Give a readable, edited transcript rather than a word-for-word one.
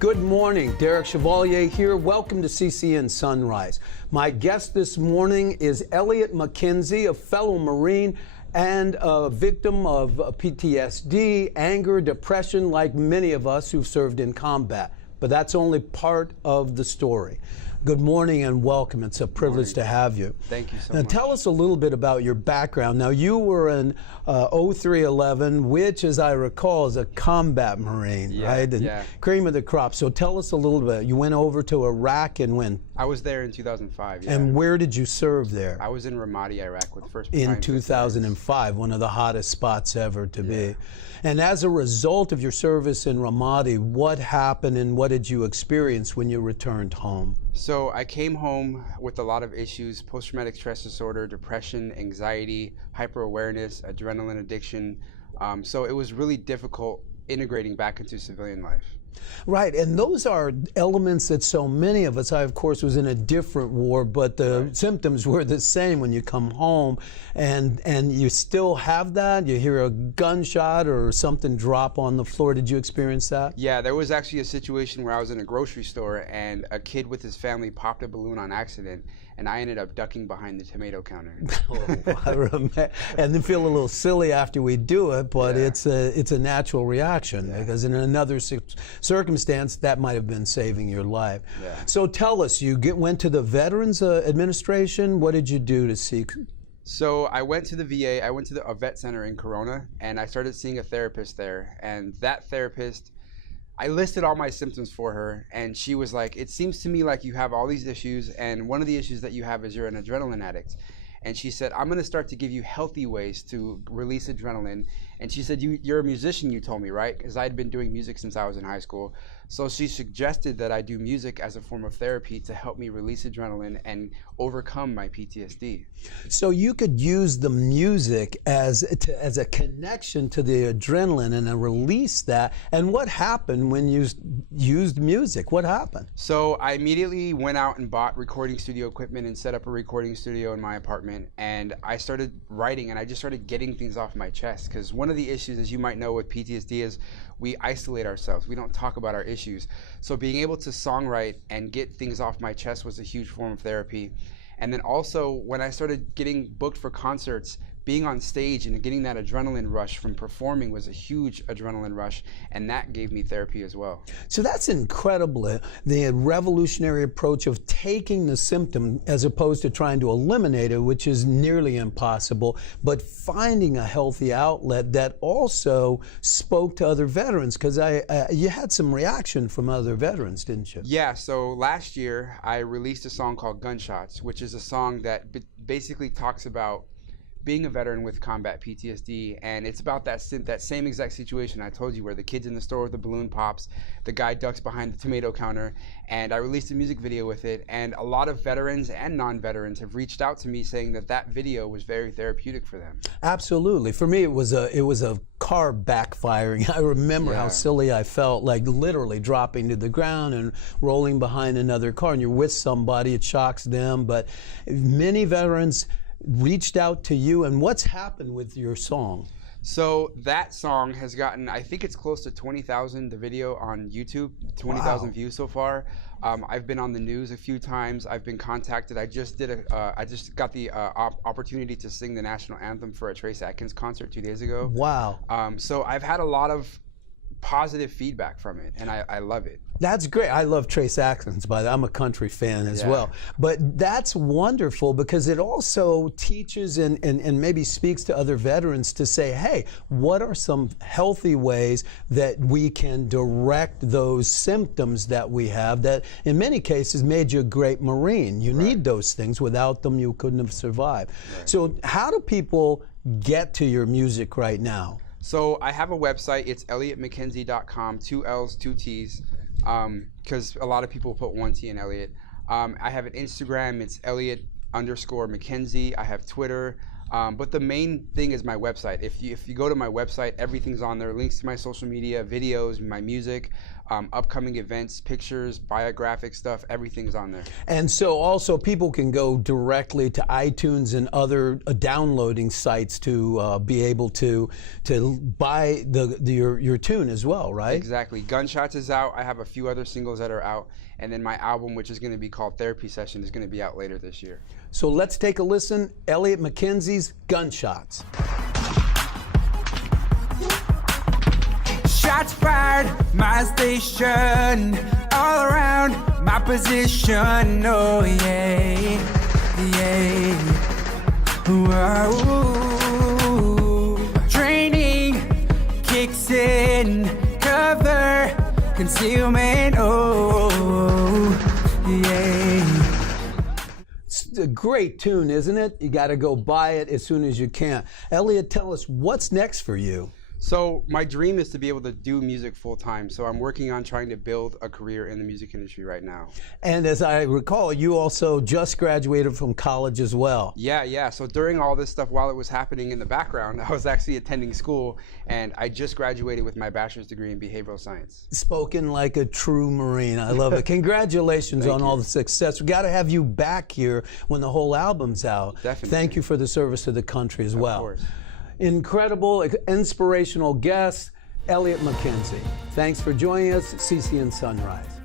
Good morning, Derek Chevalier here. Welcome to CCN Sunrise. My guest this morning is Elliot McKenzie, a fellow Marine and a victim of PTSD, anger, depression, like many of us who've served in combat. But that's only part of the story. Good morning and welcome. It's a privilege to have you. Thank you so much. Now tell us a little bit about your background. Now you were in 0311, which as I recall is a combat Marine, right? And cream of the crop. So tell us a little bit. You went over to Iraq and when? I was there in 2005. Yeah. And where did you serve there? I was in Ramadi, Iraq with the 1st Battalion. In 2005, one of the hottest spots ever to be. And as a result of your service in Ramadi, what happened and what did you experience when you returned home? So I came home with a lot of issues: post-traumatic stress disorder, depression, anxiety, hyper-awareness, adrenaline addiction. So it was really difficult integrating back into civilian life. Right, and those are elements that so many of us, I of course was in a different war, but the symptoms were the same when you come home, and you still have that. You hear a gunshot or something drop on the floor. Did you experience that? Yeah, there was actually a situation where I was in a grocery store and a kid with his family popped a balloon on accident, and I ended up ducking behind the tomato counter. I remember, and then feel a little silly after we do it, but it's a natural reaction because in another circumstance that might have been saving your life. So tell us, you went to the Veterans Administration. What did you do to seek? So I went to the VA. I went to a vet center in Corona, and I started seeing a therapist there. And that therapist, I listed all my symptoms for her, and she was like, it seems to me like you have all these issues, and one of the issues that you have is you're an adrenaline addict. And she said, I'm going to start to give you healthy ways to release adrenaline. And she said, you're a musician, you told me, right? Because I had been doing music since I was in high school. So she suggested that I do music as a form of therapy to help me release adrenaline and overcome my PTSD. So you could use the music as a connection to the adrenaline and release that. And what happened when you used music? What happened? So I immediately went out and bought recording studio equipment and set up a recording studio in my apartment. And I started writing, and I just started getting things off my chest. Because one of the issues, as you might know, with PTSD is we isolate ourselves. We don't talk about our issues. So being able to songwrite and get things off my chest was a huge form of therapy. And then also when I started getting booked for concerts, being on stage and getting that adrenaline rush from performing was a huge adrenaline rush, and that gave me therapy as well. So that's incredible, the revolutionary approach of taking the symptom as opposed to trying to eliminate it, which is nearly impossible, but finding a healthy outlet that also spoke to other veterans, because you had some reaction from other veterans, didn't you? Yeah, so last year I released a song called Gunshots, which is a song that basically talks about being a veteran with combat PTSD, and it's about that same exact situation I told you, where the kid's in the store with the balloon pops, the guy ducks behind the tomato counter, and I released a music video with it, and a lot of veterans and non-veterans have reached out to me saying that that video was very therapeutic for them. Absolutely. For me, it was a car backfiring. I remember how silly I felt, like literally dropping to the ground and rolling behind another car, and you're with somebody, it shocks them, but many veterans reached out to you, and what's happened with your song? So that song has gotten, I think it's close to 20,000, the video on YouTube, 20,000 views so far. I've been on the news a few times. I've been contacted. I just got the opportunity to sing the national anthem for a Trace Atkins concert 2 days ago. Wow. So I've had a lot of positive feedback from it, and I love it. That's great. I love Trace Atkins, by the way. I'm a country fan as well. But that's wonderful because it also teaches and maybe speaks to other veterans to say, hey, what are some healthy ways that we can direct those symptoms that we have that in many cases made you a great Marine? You need those things. Without them, you couldn't have survived. So how do people get to your music right now? So I have a website. It's ElliotMcKenzie.com, 2 L's, 2 T's, because a lot of people put 1 T in Elliot. I have an Instagram. It's Elliot_McKenzie. I have Twitter. But the main thing is my website. If you go to my website, everything's on there. Links to my social media, videos, my music. upcoming events, pictures, biographic stuff, everything's on there. And so also people can go directly to iTunes and other downloading sites to be able to buy your tune as well, right? Exactly. Gunshots is out. I have a few other singles that are out. And then my album, which is going to be called Therapy Session, is going to be out later this year. So let's take a listen. Elliot McKenzie's Gunshots. Shots fired, my station, all around my position. Oh yeah, yeah. Whoa. Training kicks in, cover, concealment. Oh yeah. It's a great tune, isn't it? You got to go buy it as soon as you can. Elliot, tell us what's next for you. So my dream is to be able to do music full time. So I'm working on trying to build a career in the music industry right now. And as I recall, you also just graduated from college as well. Yeah. So during all this stuff, while it was happening in the background, I was actually attending school, and I just graduated with my bachelor's degree in behavioral science. Spoken like a true Marine. I love it. Congratulations on all the success. We got to have you back here when the whole album's out. Definitely. Thank you for the service to the country as well. Of course. Incredible, inspirational guest, Elliot McKenzie. Thanks for joining us at CCN Sunrise.